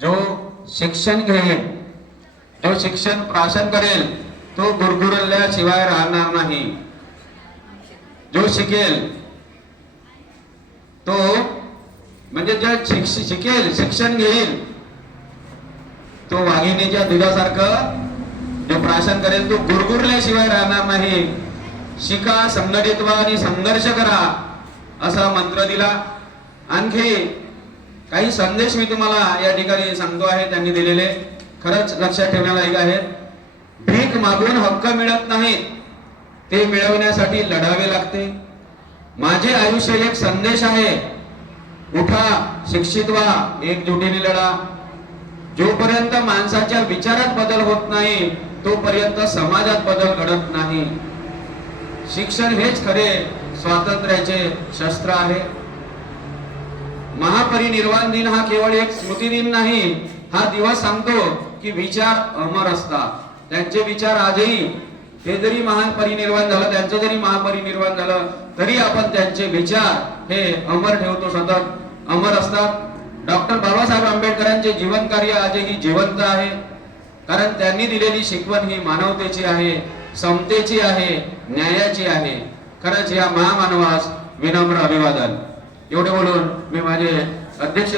जो शिक्षण घेईल जो शिक्षण प्राशन करेल तो गुरगुरल्याशिवाय राहणार नाही. जो शिकेल तो म्हणजे जे शिक्ष- शिकेल शिक्षण घेईल तो वाघिणीच्या दुधासारखं जो प्राशन करेल तो गुरगुरल्याशिवाय राहणार नाही. शिका संघटित व्हा आणि संघर्ष करा असा मंत्र दिला. आणखी काही संदेश मी तुम्हाला या ठिकाणी सांगतो आहे त्यांनी दिलेले. खरंच लक्षात ठेवण्यालायक आहेत भीक मागून हक्क मिळत नाहीत ते मिळवण्यासाठी लढावे लागते. माझे आयुष्य एक संदेश आहे. उठा शिक्षित व्हा एकजुटीने लढा. जोपर्यंत माणसाच्या विचारात बदल होत नाही तोपर्यंत समाजात बदल घडत नाही. शिक्षण हेच खरे स्वातंत्र्याचे शस्त्र आहे. महापरिनिर्वाण दिन हा केवळ एक स्मृती दिन नाही हा दिवस सांगतो की विचार अमर असतात. त्यांचे विचार आजही हे जरी महापरिनिर्वाण झालं त्यांचं जरी महापरिनिर्वाण झालं तरी आपण त्यांचे विचार हे अमर ठेवतो सतत. अमर असतात. डॉक्टर बाबासाहेब आंबेडकरांचे जीवन कार्य आजही जिवंत आहे. कारण त्यांनी दिलेली शिकवण ही मानवतेची आहे समतेची आहे न्यायाची आहे. खरंच या महामानवास विनम्र अभिवादन. एवढे बोलून मी माझे अध्यक्ष